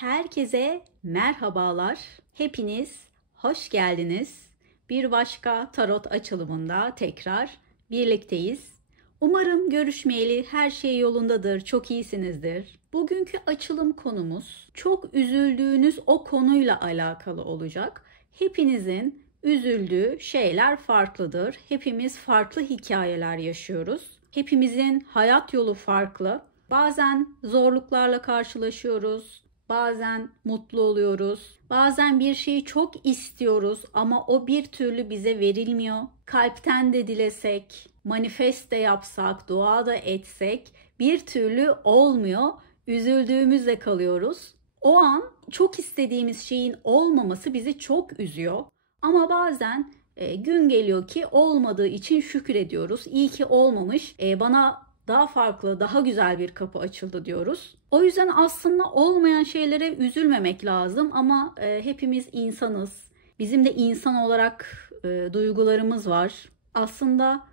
Herkese merhabalar. Hepiniz hoş geldiniz. Bir başka tarot açılımında tekrar birlikteyiz. Umarım görüşmeyeli her şey yolundadır, çok iyisinizdir. Bugünkü açılım konumuz çok üzüldüğünüz o konuyla alakalı olacak. Hepinizin üzüldüğü şeyler farklıdır. Hepimiz farklı hikayeler yaşıyoruz. Hepimizin hayat yolu farklı. Bazen zorluklarla karşılaşıyoruz. Bazen mutlu oluyoruz. Bazen bir şeyi çok istiyoruz ama o bir türlü bize verilmiyor. Kalpten de dilesek, manifest de yapsak, dua da etsek bir türlü olmuyor. Üzüldüğümüzle kalıyoruz. O an çok istediğimiz şeyin olmaması bizi çok üzüyor. Ama bazen gün geliyor ki olmadığı için şükrediyoruz. İyi ki olmamış. Bana daha farklı, daha güzel bir kapı açıldı diyoruz. O yüzden aslında olmayan şeylere üzülmemek lazım ama hepimiz insanız. Bizim de insan olarak duygularımız var. Aslında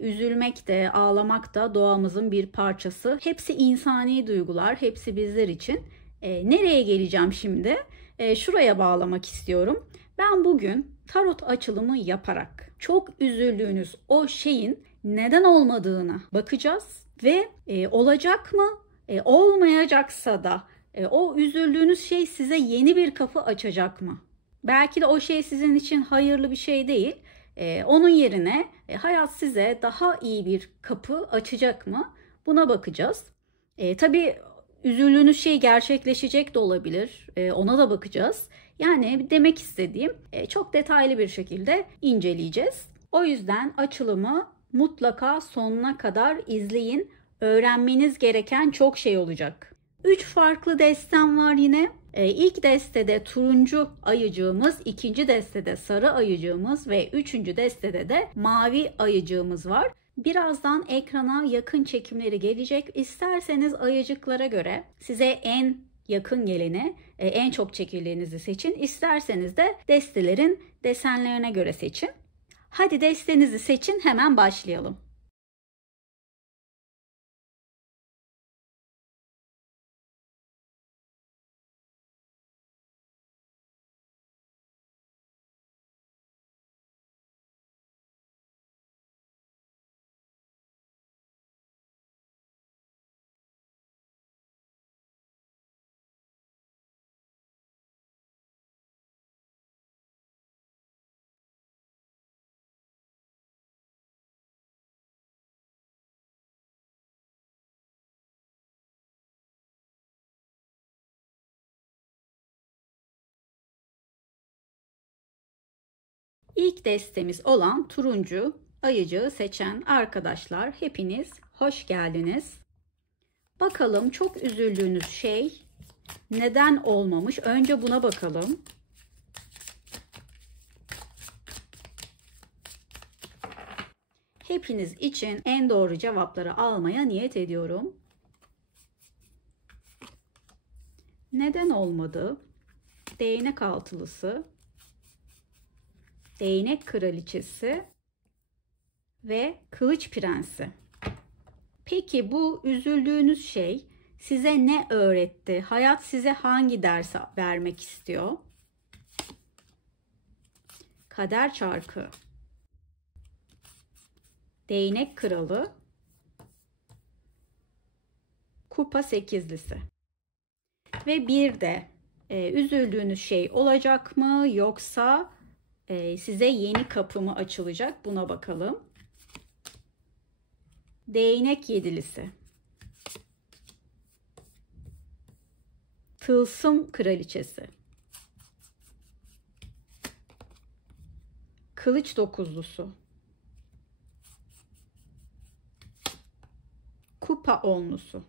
üzülmek de, ağlamak da doğamızın bir parçası. Hepsi insani duygular, hepsi bizler için. Nereye geleceğim şimdi? Şuraya bağlamak istiyorum. Ben bugün tarot açılımı yaparak çok üzüldüğünüz o şeyin neden olmadığına bakacağız ve olacak mı, olmayacaksa da o üzüldüğünüz şey size yeni bir kapı açacak mı? Belki de o şey sizin için hayırlı bir şey değil. Onun yerine hayat size daha iyi bir kapı açacak mı? Buna bakacağız. Tabii üzüldüğünüz şey gerçekleşecek de olabilir. Ona da bakacağız. Yani demek istediğim çok detaylı bir şekilde inceleyeceğiz. O yüzden açılımı mutlaka sonuna kadar izleyin. Öğrenmeniz gereken çok şey olacak. 3 farklı destem var yine. İlk destede turuncu ayıcığımız, ikinci destede sarı ayıcığımız ve üçüncü destede de mavi ayıcığımız var. Birazdan ekrana yakın çekimleri gelecek. İsterseniz ayıcıklara göre size en yakın geleni, en çok çekildiğinizi seçin. İsterseniz de destelerin desenlerine göre seçin. Hadi destenizi seçin, hemen başlayalım. İlk destemiz olan turuncu ayıcığı seçen arkadaşlar, hepiniz hoş geldiniz. Bakalım çok üzüldüğünüz şey neden olmamış? Önce buna bakalım. Hepiniz için en doğru cevapları almaya niyet ediyorum. Neden olmadı? Değnek altılısı, değnek kraliçesi ve kılıç prensi. Peki bu üzüldüğünüz şey size ne öğretti? Hayat size hangi ders vermek istiyor? Kader çarkı, değnek kralı, kupa sekizlisi. Ve bir de üzüldüğünüz şey olacak mı yoksa size yeni kapı mı açılacak? Buna bakalım. Değnek yedilisi, tılsım kraliçesi, kılıç dokuzlusu, kupa onlusu.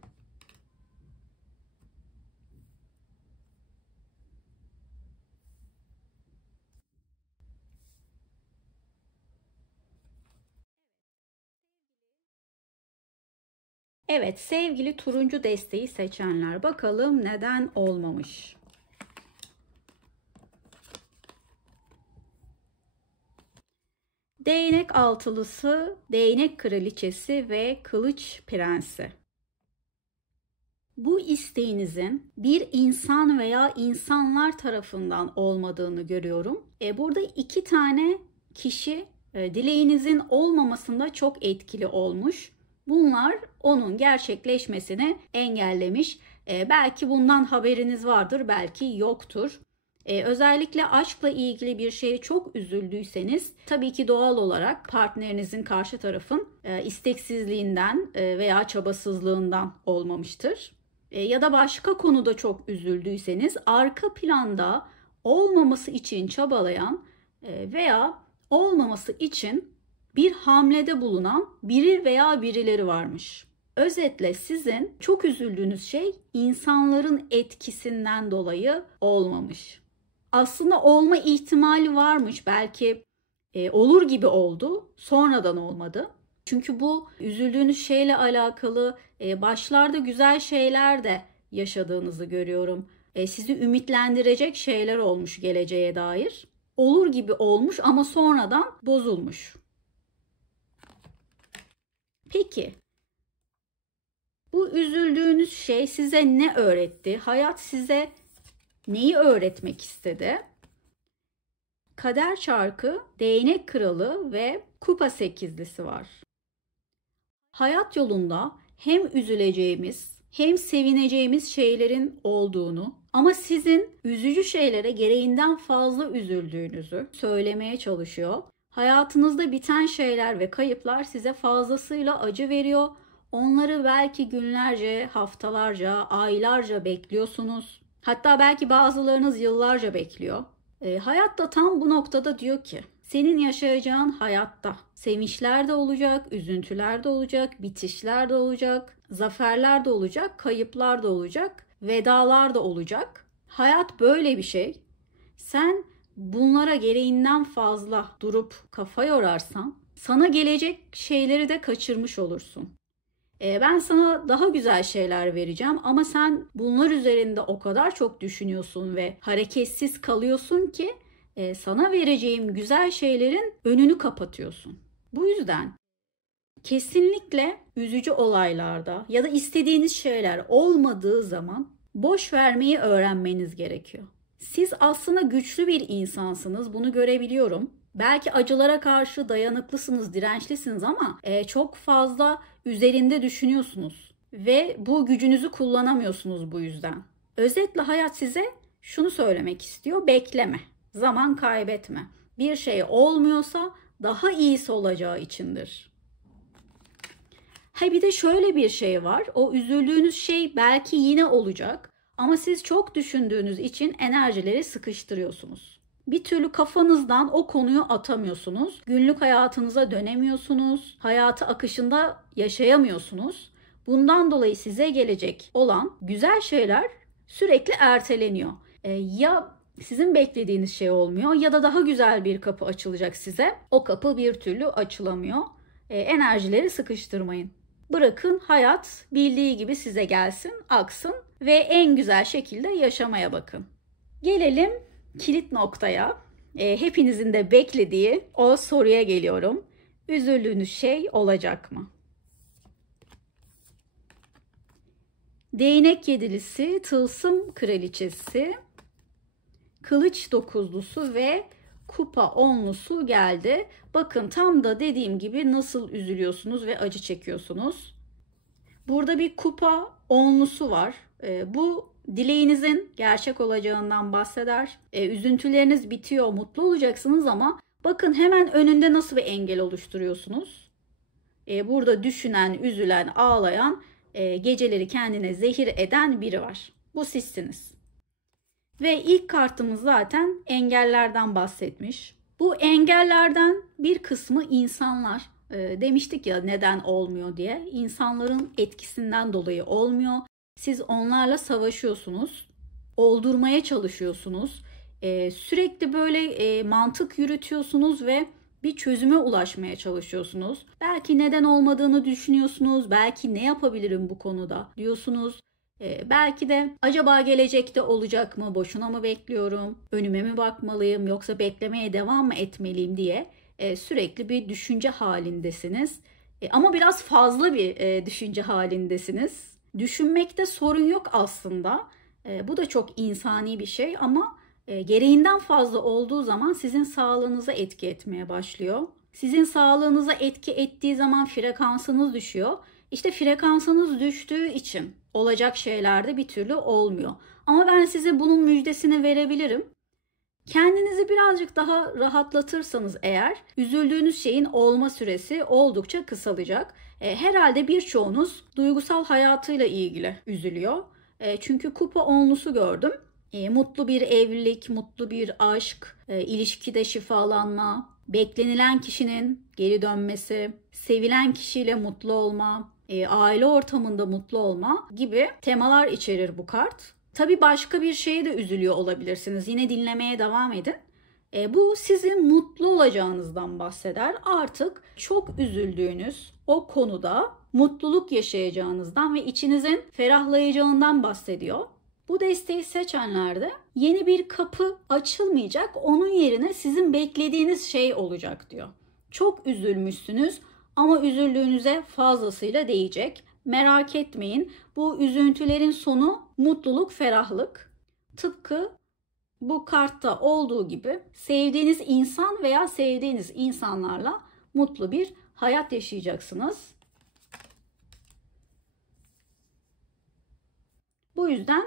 Evet, sevgili turuncu desteği seçenler, bakalım neden olmamış? Değnek altılısı, değnek kraliçesi ve kılıç prensi. bu isteğinizin bir insan veya insanlar tarafından olmadığını görüyorum. Burada 2 tane kişi dileğinizin olmamasında çok etkili olmuş. Bunlar onun gerçekleşmesini engellemiş. Belki bundan haberiniz vardır, belki yoktur. Özellikle aşkla ilgili bir şeye çok üzüldüyseniz tabii ki doğal olarak partnerinizin, karşı tarafın isteksizliğinden veya çabasızlığından olmamıştır. Ya da başka konuda çok üzüldüyseniz arka planda olmaması için çabalayan veya olmaması için bir hamlede bulunan biri veya birileri varmış. Özetle sizin çok üzüldüğünüz şey insanların etkisinden dolayı olmamış. Aslında olma ihtimali varmış. Belki olur gibi oldu, sonradan olmadı. Çünkü bu üzüldüğünüz şeyle alakalı başlarda güzel şeyler de yaşadığınızı görüyorum. Sizi ümitlendirecek şeyler olmuş geleceğe dair. Olur gibi olmuş ama sonradan bozulmuş. Peki, bu üzüldüğünüz şey size ne öğretti? Hayat size neyi öğretmek istedi? Kader çarkı, değnek kralı ve kupa sekizlisi var. Hayat yolunda hem üzüleceğimiz hem sevineceğimiz şeylerin olduğunu ama sizin üzücü şeylere gereğinden fazla üzüldüğünüzü söylemeye çalışıyor. Hayatınızda biten şeyler ve kayıplar size fazlasıyla acı veriyor. Onları belki günlerce, haftalarca, aylarca bekliyorsunuz. Hatta belki bazılarınız yıllarca bekliyor. Hayat da tam bu noktada diyor ki, senin yaşayacağın hayatta sevinçler de olacak, üzüntüler de olacak, bitişler de olacak, zaferler de olacak, kayıplar da olacak, vedalar da olacak. Hayat böyle bir şey. Sen bunlara gereğinden fazla durup kafa yorarsan sana gelecek şeyleri de kaçırmış olursun. Ben sana daha güzel şeyler vereceğim ama sen bunlar üzerinde o kadar çok düşünüyorsun ve hareketsiz kalıyorsun ki sana vereceğim güzel şeylerin önünü kapatıyorsun. Bu yüzden kesinlikle üzücü olaylarda ya da istediğiniz şeyler olmadığı zaman boş vermeyi öğrenmeniz gerekiyor. Siz aslında güçlü bir insansınız, bunu görebiliyorum. Belki acılara karşı dayanıklısınız, dirençlisiniz ama çok fazla üzerinde düşünüyorsunuz ve bu gücünüzü kullanamıyorsunuz bu yüzden. Özetle hayat size şunu söylemek istiyor: bekleme, zaman kaybetme. Bir şey olmuyorsa daha iyisi olacağı içindir. Bir de şöyle bir şey var, o üzüldüğünüz şey belki yine olacak ama siz çok düşündüğünüz için enerjileri sıkıştırıyorsunuz. Bir türlü kafanızdan o konuyu atamıyorsunuz. Günlük hayatınıza dönemiyorsunuz. Hayatı akışında yaşayamıyorsunuz. Bundan dolayı size gelecek olan güzel şeyler sürekli erteleniyor. Ya sizin beklediğiniz şey olmuyor ya da daha güzel bir kapı açılacak size. O kapı bir türlü açılamıyor. Enerjileri sıkıştırmayın. Bırakın hayat bildiği gibi size gelsin, aksın ve en güzel şekilde yaşamaya bakın. Gelelim kilit noktaya. Hepinizin de beklediği o soruya geliyorum. Üzüldüğünüz şey olacak mı? Değnek yedilisi, tılsım kraliçesi, kılıç dokuzlusu ve kupa onlusu geldi. Bakın tam da dediğim gibi nasıl üzülüyorsunuz ve acı çekiyorsunuz. Burada bir kupa onlusu var. Bu dileğinizin gerçek olacağından bahseder. Üzüntüleriniz bitiyor, mutlu olacaksınız ama bakın hemen önünde nasıl bir engel oluşturuyorsunuz. Burada düşünen, üzülen, ağlayan, geceleri kendine zehir eden biri var. Bu sizsiniz. Ve ilk kartımız zaten engellerden bahsetmiş. Bu engellerden bir kısmı insanlar. Demiştik ya neden olmuyor diye. İnsanların etkisinden dolayı olmuyor. Siz onlarla savaşıyorsunuz. Oldurmaya çalışıyorsunuz. Sürekli böyle mantık yürütüyorsunuz ve bir çözüme ulaşmaya çalışıyorsunuz. Belki neden olmadığını düşünüyorsunuz. Belki ne yapabilirim bu konuda diyorsunuz. Belki de acaba gelecekte olacak mı? Boşuna mı bekliyorum? Önüme mi bakmalıyım? Yoksa beklemeye devam mı etmeliyim diye sürekli bir düşünce halindesiniz. Ama biraz fazla bir düşünce halindesiniz. Düşünmekte sorun yok aslında. Bu da çok insani bir şey ama gereğinden fazla olduğu zaman sizin sağlığınıza etki etmeye başlıyor. Sizin sağlığınıza etki ettiği zaman frekansınız düşüyor. İşte frekansınız düştüğü için olacak şeyler de bir türlü olmuyor. Ama ben size bunun müjdesini verebilirim. Kendinizi birazcık daha rahatlatırsanız eğer üzüldüğünüz şeyin olma süresi oldukça kısalacak. Herhalde birçoğunuz duygusal hayatıyla ilgili üzülüyor. Çünkü kupa onlusu gördüm. Mutlu bir evlilik, mutlu bir aşk, ilişkide şifalanma, beklenilen kişinin geri dönmesi, sevilen kişiyle mutlu olma, aile ortamında mutlu olma gibi temalar içerir bu kart. Tabii başka bir şeye de üzülüyor olabilirsiniz. Yine dinlemeye devam edin. Bu sizin mutlu olacağınızdan bahseder. Artık çok üzüldüğünüz o konuda mutluluk yaşayacağınızdan ve içinizin ferahlayacağından bahsediyor. Bu desteği seçenlerde yeni bir kapı açılmayacak, onun yerine sizin beklediğiniz şey olacak diyor. Çok üzülmüşsünüz ama üzüldüğünüze fazlasıyla değecek. Merak etmeyin, bu üzüntülerin sonu mutluluk, ferahlık. Tıpkı bu kartta olduğu gibi sevdiğiniz insan veya sevdiğiniz insanlarla mutlu bir hayat yaşayacaksınız. Bu yüzden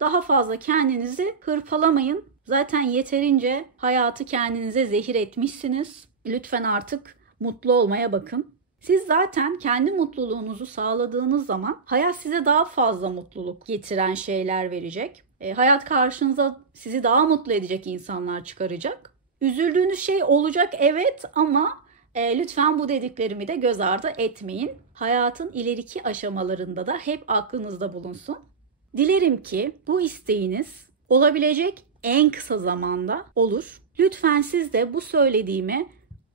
daha fazla kendinizi hırpalamayın. Zaten yeterince hayatı kendinize zehir etmişsiniz. Lütfen artık mutlu olmaya bakın. Siz zaten kendi mutluluğunuzu sağladığınız zaman hayat size daha fazla mutluluk getiren şeyler verecek. Hayat karşınıza sizi daha mutlu edecek insanlar çıkaracak. Üzüldüğünüz şey olacak evet ama lütfen bu dediklerimi de göz ardı etmeyin. Hayatın ileriki aşamalarında da hep aklınızda bulunsun. Dilerim ki bu isteğiniz olabilecek en kısa zamanda olur. Lütfen siz de bu söylediğimi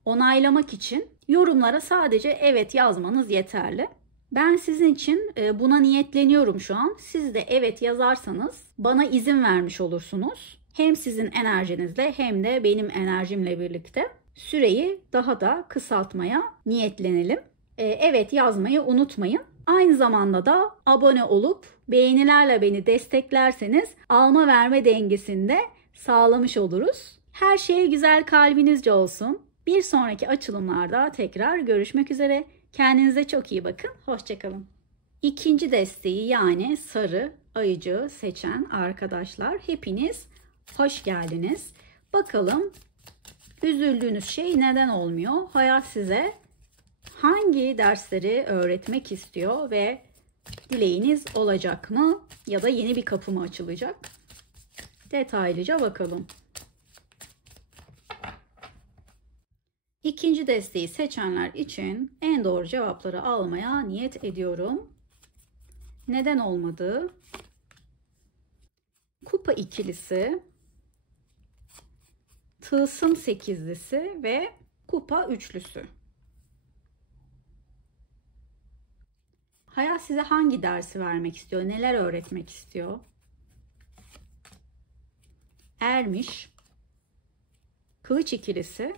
onaylamak için yorumlara sadece evet yazmanız yeterli. Ben sizin için buna niyetleniyorum şu an. Siz de evet yazarsanız bana izin vermiş olursunuz. Hem sizin enerjinizle hem de benim enerjimle birlikte süreyi daha da kısaltmaya niyetlenelim. Evet yazmayı unutmayın. Aynı zamanda da abone olup beğenilerle beni desteklerseniz alma verme dengesini de sağlamış oluruz. Her şey güzel kalbinizce olsun. Bir sonraki açılımlarda tekrar görüşmek üzere. Kendinize çok iyi bakın. Hoşça kalın. İkinci desteği yani sarı ayıcığı seçen arkadaşlar hepiniz hoş geldiniz. Bakalım üzüldüğünüz şey neden olmuyor? Hayat size hangi dersleri öğretmek istiyor ve dileğiniz olacak mı? Ya da yeni bir kapı mı açılacak? Detaylıca bakalım. İkinci desteği seçenler için en doğru cevapları almaya niyet ediyorum. Neden olmadı? Kupa ikilisi, tılsım sekizlisi ve kupa üçlüsü. Hayat size hangi dersi vermek istiyor? Neler öğretmek istiyor? Ermiş, kılıç ikilisi,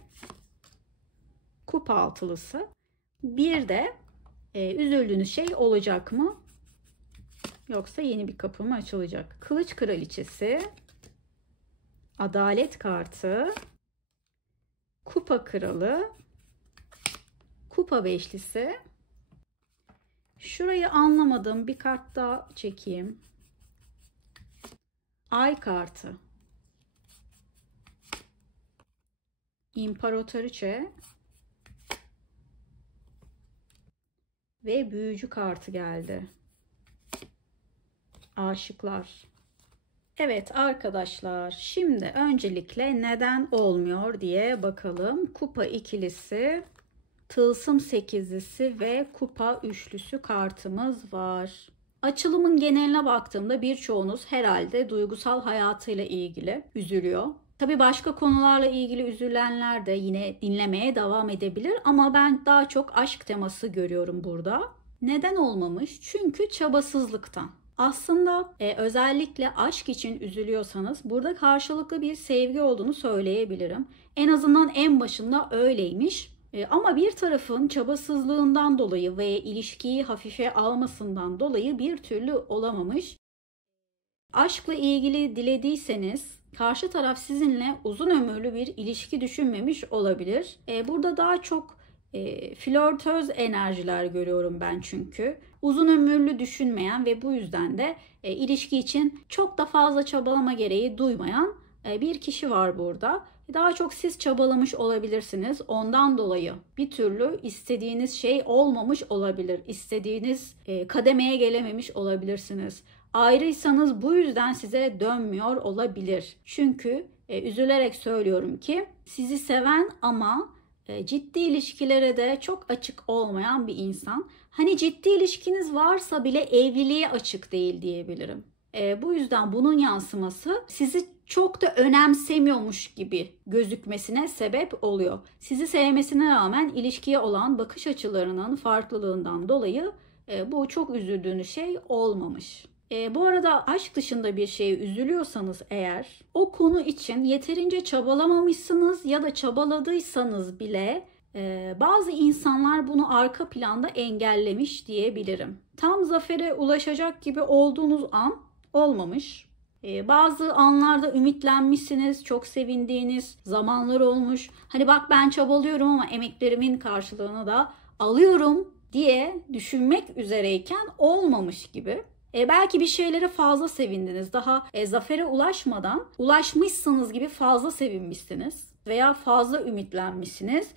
kupa altılısı. Bir de üzüldüğünüz şey olacak mı? Yoksa yeni bir kapı mı açılacak? Kılıç kraliçesi, adalet kartı, kupa kralı, kupa beşlisi. Şurayı anlamadım. Bir kart daha çekeyim. Ay kartı, imparatoriçe ve büyücü kartı geldi. Aşıklar. Evet arkadaşlar, şimdi öncelikle neden olmuyor diye bakalım. Kupa ikilisi, tılsım sekizlisi ve kupa üçlüsü kartımız var. Açılımın geneline baktığımda birçoğunuz herhalde duygusal hayatıyla ilgili üzülüyor. Tabii başka konularla ilgili üzülenler de yine dinlemeye devam edebilir ama ben daha çok aşk teması görüyorum burada. Neden olmamış? Çünkü çabasızlıktan. Aslında özellikle aşk için üzülüyorsanız burada karşılıklı bir sevgi olduğunu söyleyebilirim. En azından en başında öyleymiş. Ama bir tarafın çabasızlığından dolayı ve ilişkiyi hafife almasından dolayı bir türlü olamamış. Aşkla ilgili dilediyseniz karşı taraf sizinle uzun ömürlü bir ilişki düşünmemiş olabilir. Burada daha çok flörtöz enerjiler görüyorum ben çünkü. Uzun ömürlü düşünmeyen ve bu yüzden de ilişki için çok da fazla çabalama gereği duymayan bir kişi var burada. Daha çok siz çabalamış olabilirsiniz. Ondan dolayı bir türlü istediğiniz şey olmamış olabilir. İstediğiniz kademeye gelememiş olabilirsiniz. Ayrıysanız bu yüzden size dönmüyor olabilir. Çünkü üzülerek söylüyorum ki sizi seven ama ciddi ilişkilere de çok açık olmayan bir insan. Hani ciddi ilişkiniz varsa bile evliliğe açık değil diyebilirim. Bu yüzden bunun yansıması sizi çok da önemsemiyormuş gibi gözükmesine sebep oluyor. Sizi sevmesine rağmen ilişkiye olan bakış açılarının farklılığından dolayı bu çok üzüldüğünüz şey olmamış. Bu arada aşk dışında bir şeye üzülüyorsanız eğer o konu için yeterince çabalamamışsınız ya da çabaladıysanız bile bazı insanlar bunu arka planda engellemiş diyebilirim. Tam zafere ulaşacak gibi olduğunuz an olmamış. Bazı anlarda ümitlenmişsiniz, çok sevindiğiniz zamanlar olmuş. Hani bak ben çabalıyorum ama emeklerimin karşılığını da alıyorum diye düşünmek üzereyken olmamış gibi. Belki bir şeylere fazla sevindiniz. Daha zafere ulaşmadan ulaşmışsınız gibi fazla sevinmişsiniz veya fazla ümitlenmişsiniz.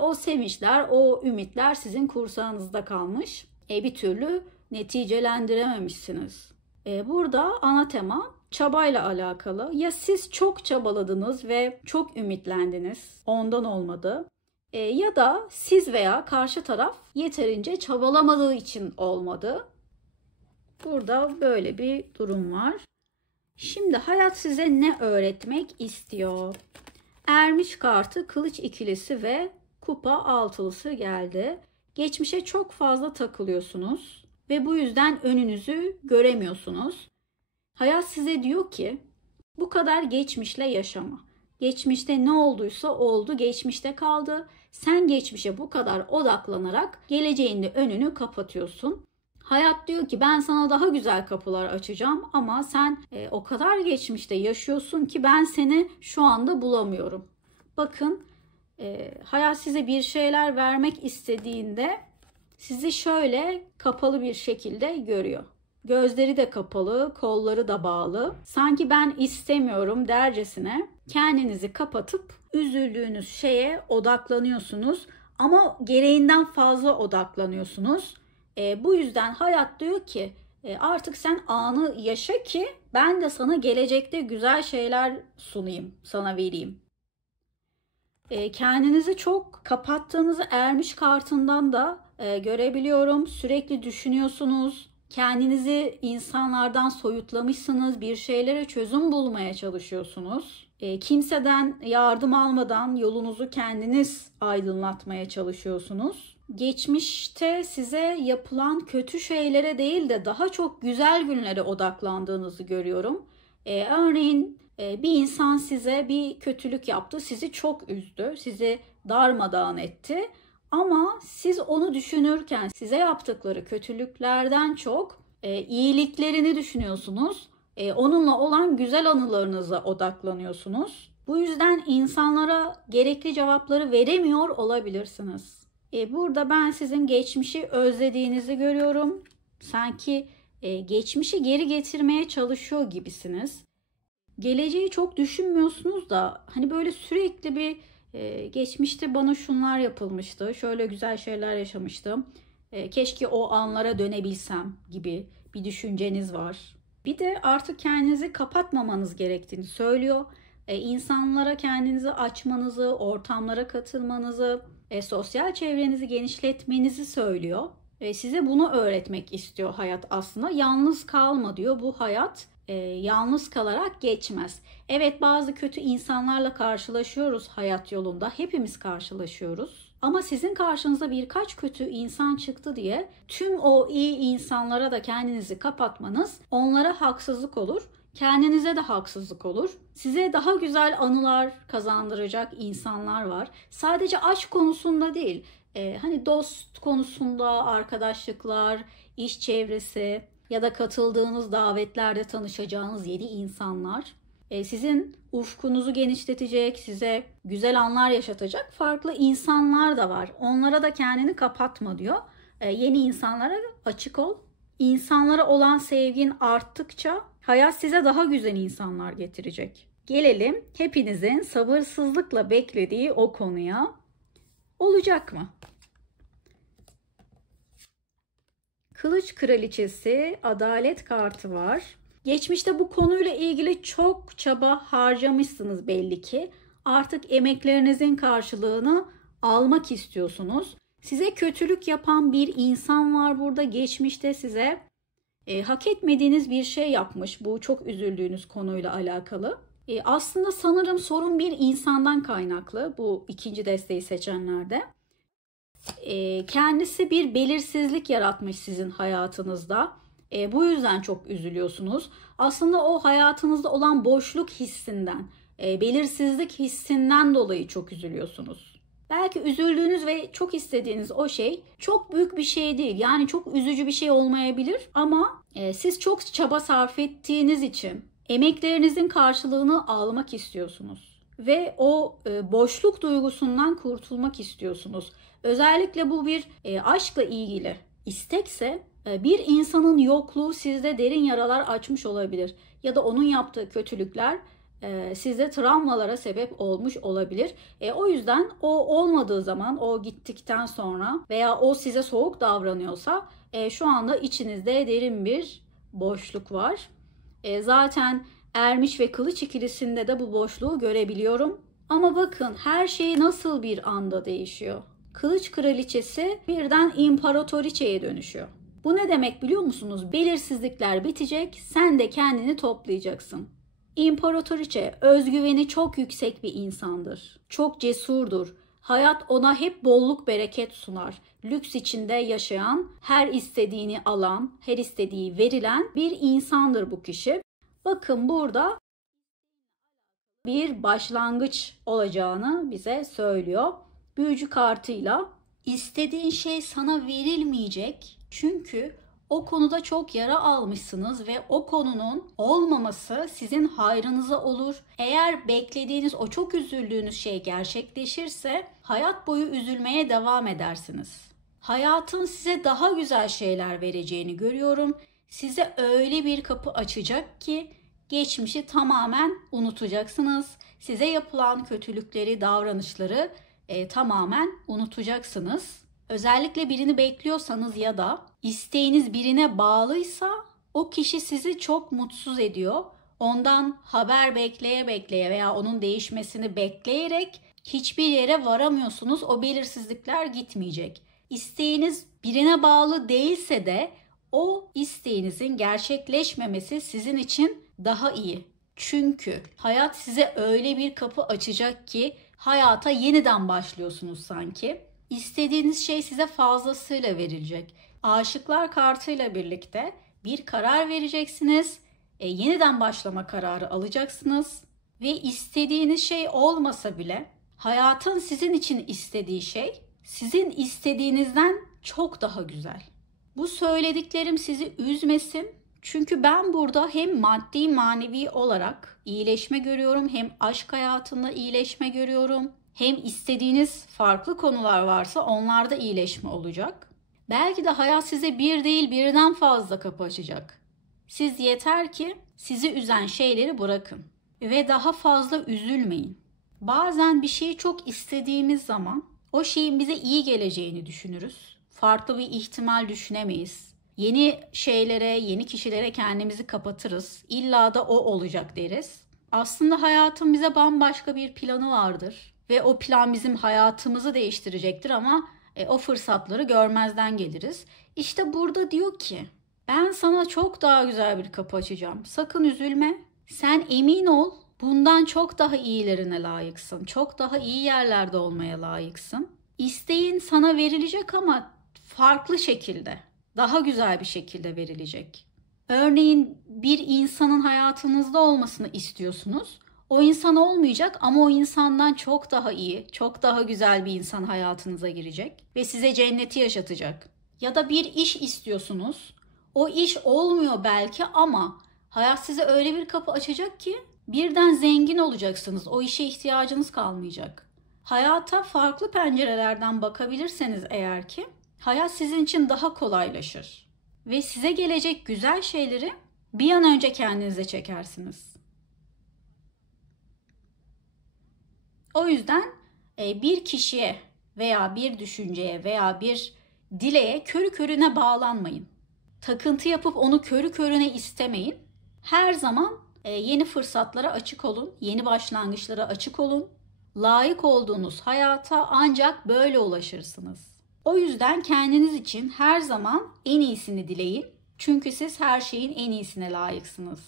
O sevinçler, o ümitler sizin kursağınızda kalmış. Bir türlü neticelendirememişsiniz. Burada ana tema çabayla alakalı. Ya siz çok çabaladınız ve çok ümitlendiniz, ondan olmadı. Ya da siz veya karşı taraf yeterince çabalamadığı için olmadı. Burada böyle bir durum var. Şimdi hayat size ne öğretmek istiyor? Ermiş kartı, kılıç ikilisi ve kupa altılısı geldi. Geçmişe çok fazla takılıyorsunuz ve bu yüzden önünüzü göremiyorsunuz. Hayat size diyor ki bu kadar geçmişle yaşama. Geçmişte ne olduysa oldu, geçmişte kaldı. Sen geçmişe bu kadar odaklanarak geleceğinde önünü kapatıyorsun. Hayat diyor ki ben sana daha güzel kapılar açacağım ama sen o kadar geçmişte yaşıyorsun ki ben seni şu anda bulamıyorum. Bakın hayat size bir şeyler vermek istediğinde sizi şöyle kapalı bir şekilde görüyor. Gözleri de kapalı, kolları da bağlı. Sanki ben istemiyorum dercesine kendinizi kapatıp üzüldüğünüz şeye odaklanıyorsunuz. Ama gereğinden fazla odaklanıyorsunuz. Bu yüzden hayat diyor ki artık sen anı yaşa ki ben de sana gelecekte güzel şeyler sunayım, sana vereyim. Kendinizi çok kapattığınızı ermiş kartından da görebiliyorum. Sürekli düşünüyorsunuz. Kendinizi insanlardan soyutlamışsınız. Bir şeylere çözüm bulmaya çalışıyorsunuz. Kimseden yardım almadan yolunuzu kendiniz aydınlatmaya çalışıyorsunuz. Geçmişte size yapılan kötü şeylere değil de daha çok güzel günlere odaklandığınızı görüyorum. Örneğin bir insan size bir kötülük yaptı, sizi çok üzdü, sizi darmadağın etti. Ama siz onu düşünürken size yaptıkları kötülüklerden çok iyiliklerini düşünüyorsunuz. Onunla olan güzel anılarınıza odaklanıyorsunuz. Bu yüzden insanlara gerekli cevapları veremiyor olabilirsiniz. Burada ben sizin geçmişi özlediğinizi görüyorum. Sanki geçmişi geri getirmeye çalışıyor gibisiniz. Geleceği çok düşünmüyorsunuz da hani böyle sürekli bir geçmişte bana şunlar yapılmıştı, şöyle güzel şeyler yaşamıştım. Keşke o anlara dönebilsem gibi bir düşünceniz var. Bir de artık kendinizi kapatmamanız gerektiğini söylüyor. İnsanlara kendinizi açmanızı, ortamlara katılmanızı, sosyal çevrenizi genişletmenizi söylüyor. Size bunu öğretmek istiyor hayat aslında. Yalnız kalma diyor. Bu hayat yalnız kalarak geçmez. Evet bazı kötü insanlarla karşılaşıyoruz hayat yolunda. Hepimiz karşılaşıyoruz. Ama sizin karşınıza birkaç kötü insan çıktı diye tüm o iyi insanlara da kendinizi kapatmanız onlara haksızlık olur. kendinize de haksızlık olur. Size daha güzel anılar kazandıracak insanlar var. Sadece aşk konusunda değil, hani dost konusunda, arkadaşlıklar, iş çevresi ya da katıldığınız davetlerde tanışacağınız yeni insanlar sizin ufkunuzu genişletecek, size güzel anlar yaşatacak farklı insanlar da var. Onlara da kendini kapatma diyor. Yeni insanlara açık ol. İnsanlara olan sevgin arttıkça hayat size daha güzel insanlar getirecek. Gelelim hepinizin sabırsızlıkla beklediği o konuya. Olacak mı? Kılıç Kraliçesi, Adalet kartı var. Geçmişte bu konuyla ilgili çok çaba harcamışsınız belli ki. Artık emeklerinizin karşılığını almak istiyorsunuz. Size kötülük yapan bir insan var burada. Geçmişte size hak etmediğiniz bir şey yapmış. Bu çok üzüldüğünüz konuyla alakalı. Aslında sanırım sorun bir insandan kaynaklı. Bu ikinci desteği seçenlerde. Kendisi bir belirsizlik yaratmış sizin hayatınızda. Bu yüzden çok üzülüyorsunuz. Aslında o hayatınızda olan boşluk hissinden, belirsizlik hissinden dolayı çok üzülüyorsunuz. Belki üzüldüğünüz ve çok istediğiniz o şey çok büyük bir şey değil. Yani çok üzücü bir şey olmayabilir ama siz çok çaba sarf ettiğiniz için emeklerinizin karşılığını almak istiyorsunuz. Ve o boşluk duygusundan kurtulmak istiyorsunuz. Özellikle bu bir aşkla ilgili istekse bir insanın yokluğu sizde derin yaralar açmış olabilir. Ya da onun yaptığı kötülükler sizde travmalara sebep olmuş olabilir. O yüzden o olmadığı zaman, o gittikten sonra veya o size soğuk davranıyorsa şu anda içinizde derin bir boşluk var. Zaten Ermiş ve Kılıç ikilisinde de bu boşluğu görebiliyorum. Ama bakın her şey nasıl bir anda değişiyor. Kılıç Kraliçesi birden imparatoriçeye dönüşüyor. Bu ne demek biliyor musunuz? Belirsizlikler bitecek, sen de kendini toplayacaksın. İmparatoriçe özgüveni çok yüksek bir insandır. Çok cesurdur. Hayat ona hep bolluk bereket sunar. Lüks içinde yaşayan, her istediğini alan, her istediği verilen bir insandır bu kişi. Bakın burada bir başlangıç olacağını bize söylüyor. Büyücü kartıyla istediğin şey sana verilmeyecek. Çünkü o konuda çok yara almışsınız ve o konunun olmaması sizin hayrınıza olur. Eğer beklediğiniz o çok üzüldüğünüz şey gerçekleşirse hayat boyu üzülmeye devam edersiniz. Hayatın size daha güzel şeyler vereceğini görüyorum. Size öyle bir kapı açacak ki geçmişi tamamen unutacaksınız. Size yapılan kötülükleri, davranışları tamamen unutacaksınız. Özellikle birini bekliyorsanız ya da isteğiniz birine bağlıysa o kişi sizi çok mutsuz ediyor. Ondan haber bekleye veya onun değişmesini bekleyerek hiçbir yere varamıyorsunuz. O belirsizlikler gitmeyecek. İsteğiniz birine bağlı değilse de o isteğinizin gerçekleşmemesi sizin için daha iyi. Çünkü hayat size öyle bir kapı açacak ki hayata yeniden başlıyorsunuz sanki. İstediğiniz şey size fazlasıyla verilecek. Aşıklar kartıyla birlikte bir karar vereceksiniz. Yeniden başlama kararı alacaksınız. Ve istediğiniz şey olmasa bile hayatın sizin için istediği şey sizin istediğinizden çok daha güzel. Bu söylediklerim sizi üzmesin. Çünkü ben burada hem maddi manevi olarak iyileşme görüyorum, hem aşk hayatında iyileşme görüyorum. Hem istediğiniz farklı konular varsa onlarda iyileşme olacak. Belki de hayat size bir değil birden fazla kapı açacak. Siz yeter ki sizi üzen şeyleri bırakın ve daha fazla üzülmeyin. Bazen bir şeyi çok istediğimiz zaman o şeyin bize iyi geleceğini düşünürüz. Farklı bir ihtimal düşünemeyiz. Yeni şeylere, yeni kişilere kendimizi kapatırız. İlla da o olacak deriz. Aslında hayatın bize bambaşka bir planı vardır. Ve o plan bizim hayatımızı değiştirecektir ama o fırsatları görmezden geliriz. İşte burada diyor ki ben sana çok daha güzel bir kapı açacağım. Sakın üzülme. Sen emin ol bundan çok daha iyilerine layıksın. Çok daha iyi yerlerde olmaya layıksın. İsteğin sana verilecek ama farklı şekilde. Daha güzel bir şekilde verilecek. Örneğin bir insanın hayatınızda olmasını istiyorsunuz. O insan olmayacak ama o insandan çok daha iyi, çok daha güzel bir insan hayatınıza girecek ve size cenneti yaşatacak. Ya da bir iş istiyorsunuz. O iş olmuyor belki ama hayat size öyle bir kapı açacak ki birden zengin olacaksınız. O işe ihtiyacınız kalmayacak. Hayata farklı pencerelerden bakabilirseniz eğer ki hayat sizin için daha kolaylaşır. Ve size gelecek güzel şeyleri bir an önce kendinize çekersiniz. O yüzden bir kişiye veya bir düşünceye veya bir dileğe körü körüne bağlanmayın. Takıntı yapıp onu körü körüne istemeyin. Her zaman yeni fırsatlara açık olun, yeni başlangıçlara açık olun. Layık olduğunuz hayata ancak böyle ulaşırsınız. O yüzden kendiniz için her zaman en iyisini dileyin. Çünkü siz her şeyin en iyisine layıksınız.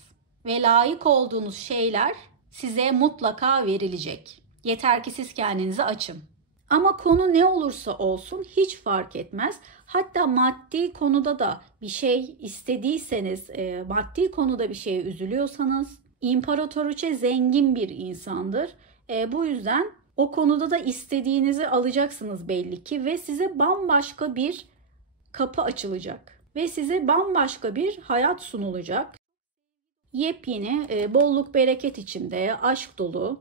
Ve layık olduğunuz şeyler size mutlaka verilecek. Yeter ki siz kendinizi açın. Ama konu ne olursa olsun hiç fark etmez. Hatta maddi konuda da bir şey istediyseniz, maddi konuda bir şeye üzülüyorsanız, İmparatoriçe zengin bir insandır. Bu yüzden o konuda da istediğinizi alacaksınız belli ki ve size bambaşka bir kapı açılacak. Ve size bambaşka bir hayat sunulacak. Yepyeni, bolluk bereket içinde, aşk dolu,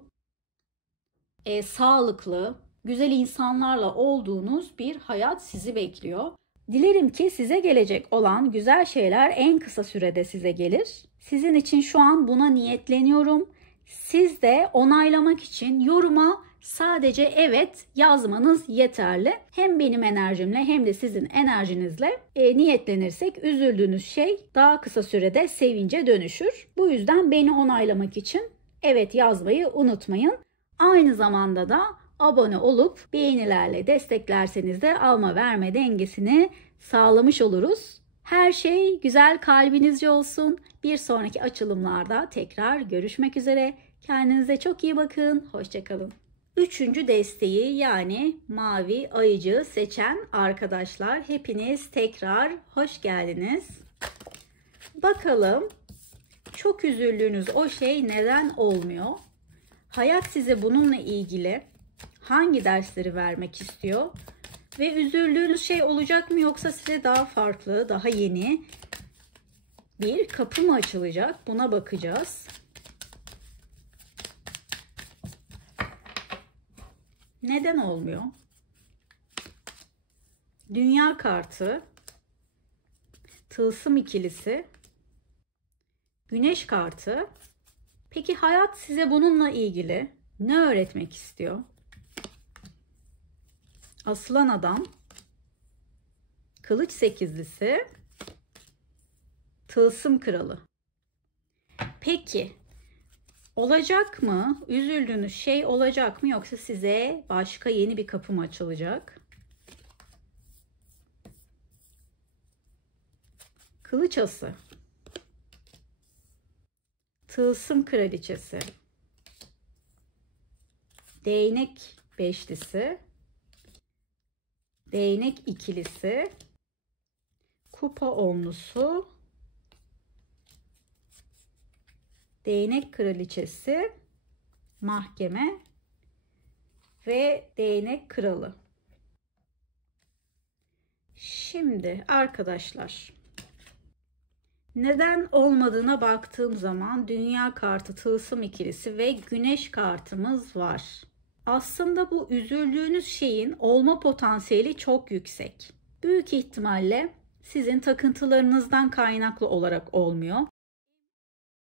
sağlıklı, güzel insanlarla olduğunuz bir hayat sizi bekliyor. Dilerim ki size gelecek olan güzel şeyler en kısa sürede size gelir. Sizin için şu an buna niyetleniyorum. Siz de onaylamak için yoruma sadece evet yazmanız yeterli. Hem benim enerjimle hem de sizin enerjinizle niyetlenirsek üzüldüğünüz şey daha kısa sürede sevince dönüşür. Bu yüzden beni onaylamak için evet yazmayı unutmayın. Aynı zamanda da abone olup beğenilerle desteklerseniz de alma verme dengesini sağlamış oluruz. Her şey güzel kalbinizce olsun. Bir sonraki açılımlarda tekrar görüşmek üzere. Kendinize çok iyi bakın. Hoşça kalın. Üçüncü desteği yani mavi ayıcığı seçen arkadaşlar hepiniz tekrar hoş geldiniz. Bakalım çok üzüldüğünüz o şey neden olmuyor? Hayat size bununla ilgili hangi dersleri vermek istiyor? Ve üzüldüğünüz şey olacak mı yoksa size daha farklı, daha yeni bir kapı mı açılacak? Buna bakacağız. Neden olmuyor? Dünya kartı, tılsım ikilisi, güneş kartı. Peki hayat size bununla ilgili ne öğretmek istiyor? Aslan adam, kılıç sekizlisi, tılsım kralı. Peki olacak mı? Üzüldüğünüz şey olacak mı yoksa size başka yeni bir kapı mı açılacak? Kılıç ası, tılsım kraliçesi, değnek beşlisi, değnek ikilisi, kupa onlusu, değnek kraliçesi, mahkeme ve değnek kralı. Şimdi arkadaşlar, neden olmadığına baktığım zaman dünya kartı, tılsım ikilisi ve güneş kartımız var. Aslında bu üzüldüğünüz şeyin olma potansiyeli çok yüksek. Büyük ihtimalle sizin takıntılarınızdan kaynaklı olarak olmuyor.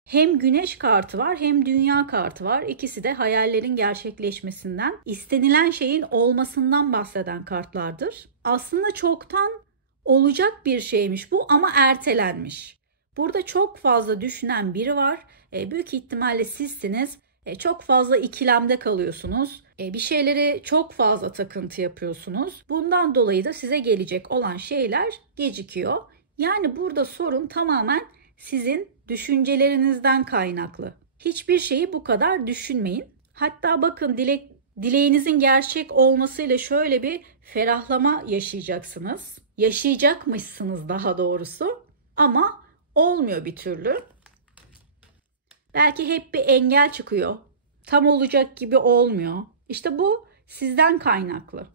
Hem güneş kartı var hem dünya kartı var. İkisi de hayallerin gerçekleşmesinden, istenilen şeyin olmasından bahseden kartlardır. Aslında çoktan olacak bir şeymiş bu ama ertelenmiş. Burada çok fazla düşünen biri var. Büyük ihtimalle sizsiniz. Çok fazla ikilemde kalıyorsunuz. Bir şeyleri çok fazla takıntı yapıyorsunuz. Bundan dolayı da size gelecek olan şeyler gecikiyor. Yani burada sorun tamamen sizin düşüncelerinizden kaynaklı. Hiçbir şeyi bu kadar düşünmeyin. Hatta bakın dileğinizin gerçek olmasıyla şöyle bir ferahlama yaşayacaksınız. Yaşayacakmışsınız daha doğrusu. Ama olmuyor bir türlü. Belki hep bir engel çıkıyor. Tam olacak gibi olmuyor. İşte bu sizden kaynaklı.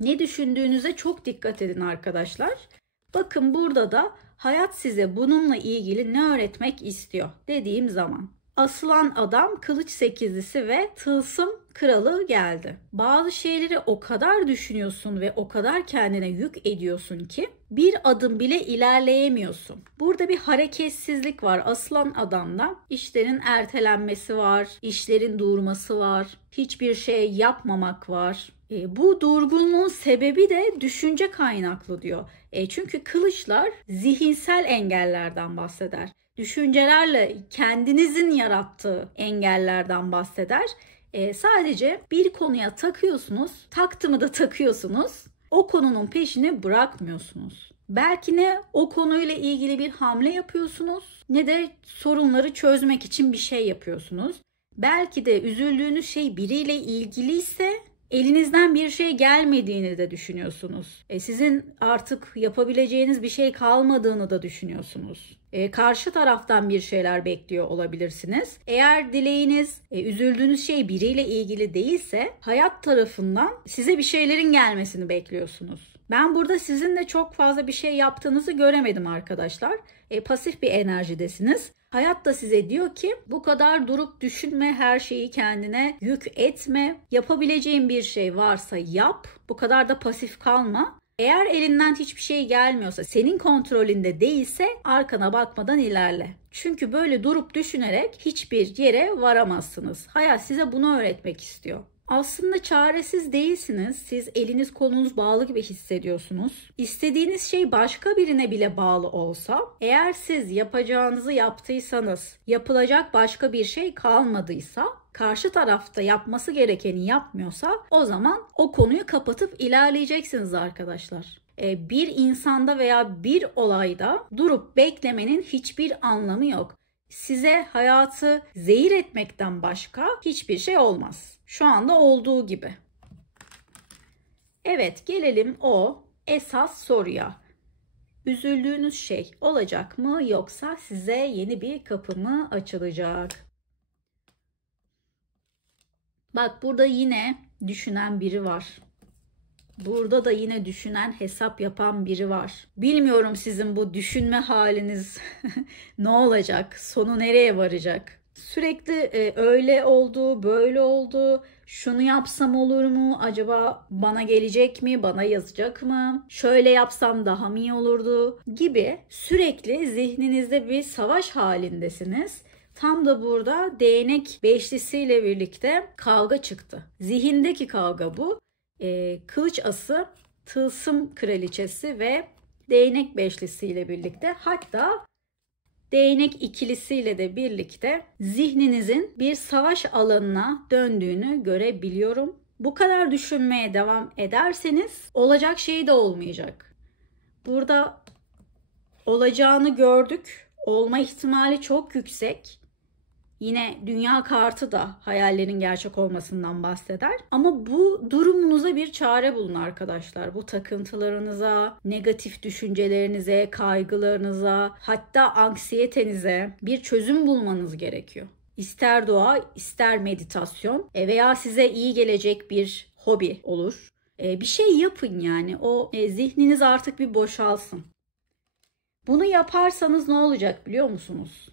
Ne düşündüğünüze çok dikkat edin arkadaşlar. Bakın burada da hayat size bununla ilgili ne öğretmek istiyor dediğim zaman. Asılan adam, kılıç sekizlisi ve tılsım kralı geldi. Bazı şeyleri o kadar düşünüyorsun ve o kadar kendine yük ediyorsun ki bir adım bile ilerleyemiyorsun. Burada bir hareketsizlik var asılan adamda. İşlerin ertelenmesi var, işlerin durması var, hiçbir şey yapmamak var. Bu durgunluğun sebebi de düşünce kaynaklı diyor. Çünkü kılıçlar zihinsel engellerden bahseder. Düşüncelerle kendinizin yarattığı engellerden bahseder. Sadece bir konuya takıyorsunuz, taktı mı da takıyorsunuz, o konunun peşini bırakmıyorsunuz. Belki ne o konuyla ilgili bir hamle yapıyorsunuz, ne de sorunları çözmek için bir şey yapıyorsunuz. Belki de üzüldüğünüz şey biriyle ilgiliyse elinizden bir şey gelmediğini de düşünüyorsunuz. Sizin artık yapabileceğiniz bir şey kalmadığını da düşünüyorsunuz. Karşı taraftan bir şeyler bekliyor olabilirsiniz. Eğer dileğiniz, üzüldüğünüz şey biriyle ilgili değilse hayat tarafından size bir şeylerin gelmesini bekliyorsunuz. Ben burada sizin de çok fazla bir şey yaptığınızı göremedim arkadaşlar. Pasif bir enerjidesiniz. Hayat da size diyor ki bu kadar durup düşünme, her şeyi kendine yük etme. Yapabileceğin bir şey varsa yap. Bu kadar da pasif kalma. Eğer elinden hiçbir şey gelmiyorsa, senin kontrolünde değilse arkana bakmadan ilerle. Çünkü böyle durup düşünerek hiçbir yere varamazsınız. Hayat size bunu öğretmek istiyor. Aslında çaresiz değilsiniz. Siz eliniz kolunuz bağlı gibi hissediyorsunuz. İstediğiniz şey başka birine bile bağlı olsa, eğer siz yapacağınızı yaptıysanız, yapılacak başka bir şey kalmadıysa, karşı tarafta yapması gerekeni yapmıyorsa, o zaman o konuyu kapatıp ilerleyeceksiniz arkadaşlar. Bir insanda veya bir olayda durup beklemenin hiçbir anlamı yok. Size hayatı zehir etmekten başka hiçbir şey olmaz. Şu anda olduğu gibi. Evet, gelelim o esas soruya. Üzüldüğünüz şey olacak mı, yoksa size yeni bir kapı mı açılacak? Bak, burada yine düşünen biri var. Burada da yine düşünen, hesap yapan biri var. Bilmiyorum sizin bu düşünme haliniz ne olacak, sonu nereye varacak? Sürekli öyle oldu, böyle oldu, şunu yapsam olur mu, acaba bana gelecek mi, bana yazacak mı, şöyle yapsam daha mı iyi olurdu gibi sürekli zihninizde bir savaş halindesiniz. Tam da burada değnek beşlisiyle birlikte kavga çıktı. Zihindeki kavga bu. Kılıç ası, tılsım kraliçesi ve değnek beşlisiyle birlikte, hatta değnek ikilisiyle de birlikte zihninizin bir savaş alanına döndüğünü görebiliyorum. Bu kadar düşünmeye devam ederseniz olacak şey de olmayacak. Burada olacağını gördük. Olma ihtimali çok yüksek. Yine dünya kartı da hayallerin gerçek olmasından bahseder. Ama bu durumunuza bir çare bulun arkadaşlar. Bu takıntılarınıza, negatif düşüncelerinize, kaygılarınıza, hatta anksiyetenize bir çözüm bulmanız gerekiyor. İster dua, ister meditasyon veya size iyi gelecek bir hobi olur. Bir şey yapın yani. O zihniniz artık bir boşalsın. Bunu yaparsanız ne olacak biliyor musunuz?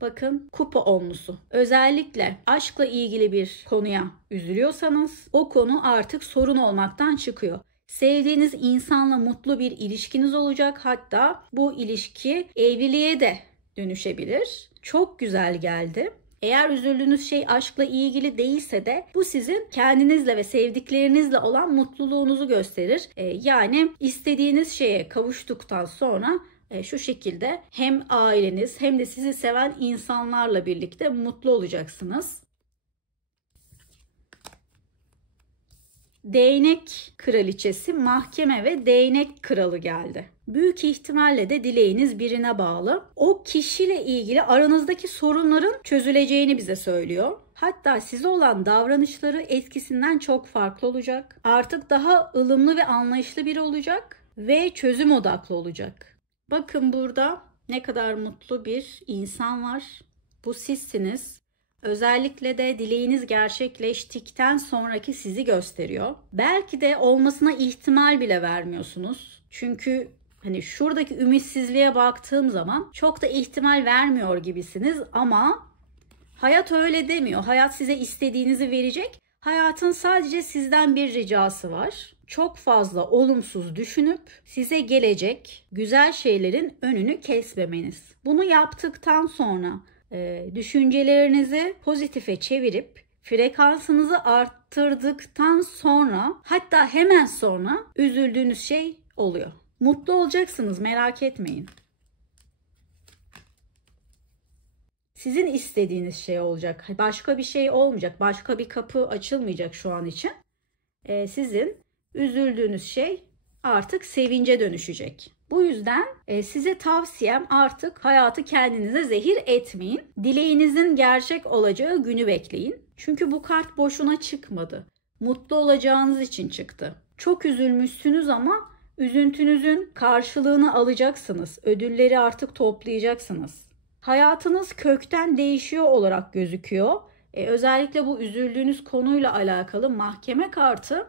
Bakın, kupa onlusu. Özellikle aşkla ilgili bir konuya üzülüyorsanız o konu artık sorun olmaktan çıkıyor. Sevdiğiniz insanla mutlu bir ilişkiniz olacak. Hatta bu ilişki evliliğe de dönüşebilir. Çok güzel geldi. Eğer üzüldüğünüz şey aşkla ilgili değilse de bu sizin kendinizle ve sevdiklerinizle olan mutluluğunuzu gösterir. Yani istediğiniz şeye kavuştuktan sonra şu şekilde hem aileniz hem de sizi seven insanlarla birlikte mutlu olacaksınız. Değnek kraliçesi, mahkeme ve değnek kralı geldi. Büyük ihtimalle de dileğiniz birine bağlı. O kişiyle ilgili aranızdaki sorunların çözüleceğini bize söylüyor. Hatta size olan davranışları eskisinden çok farklı olacak. Artık daha ılımlı ve anlayışlı biri olacak ve çözüm odaklı olacak. Bakın burada ne kadar mutlu bir insan var. Bu sizsiniz. Özellikle de dileğiniz gerçekleştikten sonraki sizi gösteriyor. Belki de olmasına ihtimal bile vermiyorsunuz. Çünkü hani şuradaki ümitsizliğe baktığım zaman çok da ihtimal vermiyor gibisiniz ama hayat öyle demiyor. Hayat size istediğinizi verecek. Hayatın sadece sizden bir ricası var. Çok fazla olumsuz düşünüp size gelecek güzel şeylerin önünü kesmemeniz. Bunu yaptıktan sonra düşüncelerinizi pozitife çevirip frekansınızı arttırdıktan sonra, hatta hemen sonra üzüldüğünüz şey oluyor. Mutlu olacaksınız, merak etmeyin. Sizin istediğiniz şey olacak. Başka bir şey olmayacak. Başka bir kapı açılmayacak şu an için. Sizin üzüldüğünüz şey artık sevince dönüşecek. Bu yüzden size tavsiyem, artık hayatı kendinize zehir etmeyin. Dileğinizin gerçek olacağı günü bekleyin. Çünkü bu kart boşuna çıkmadı. Mutlu olacağınız için çıktı. Çok üzülmüşsünüz ama üzüntünüzün karşılığını alacaksınız. Ödülleri artık toplayacaksınız. Hayatınız kökten değişiyor olarak gözüküyor. Özellikle bu üzüldüğünüz konuyla alakalı mahkeme kartı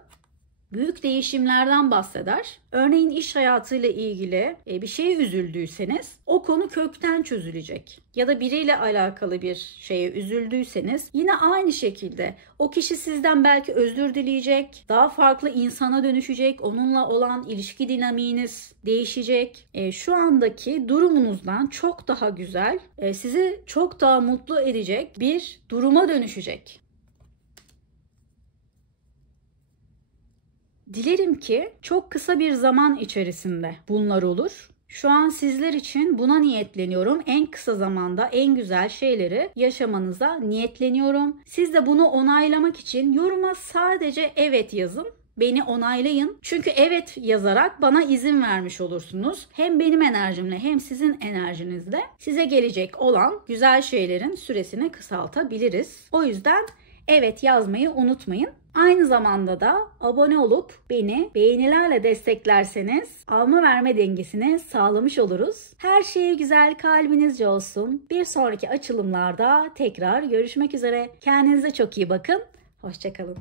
büyük değişimlerden bahseder. Örneğin iş hayatıyla ilgili bir şeye üzüldüyseniz o konu kökten çözülecek. Ya da biriyle alakalı bir şeye üzüldüyseniz yine aynı şekilde o kişi sizden belki özür dileyecek, daha farklı insana dönüşecek, onunla olan ilişki dinamiğiniz değişecek. Şu andaki durumunuzdan çok daha güzel, sizi çok daha mutlu edecek bir duruma dönüşecek. Dilerim ki çok kısa bir zaman içerisinde bunlar olur. Şu an sizler için buna niyetleniyorum. En kısa zamanda en güzel şeyleri yaşamanıza niyetleniyorum. Siz de bunu onaylamak için yoruma sadece evet yazın. Beni onaylayın. Çünkü evet yazarak bana izin vermiş olursunuz. Hem benim enerjimle hem sizin enerjinizle size gelecek olan güzel şeylerin süresini kısaltabiliriz. O yüzden evet yazmayı unutmayın. Aynı zamanda da abone olup beni beğenilerle desteklerseniz alma verme dengesini sağlamış oluruz. Her şey güzel kalbinizce olsun. Bir sonraki açılımlarda tekrar görüşmek üzere. Kendinize çok iyi bakın. Hoşça kalın.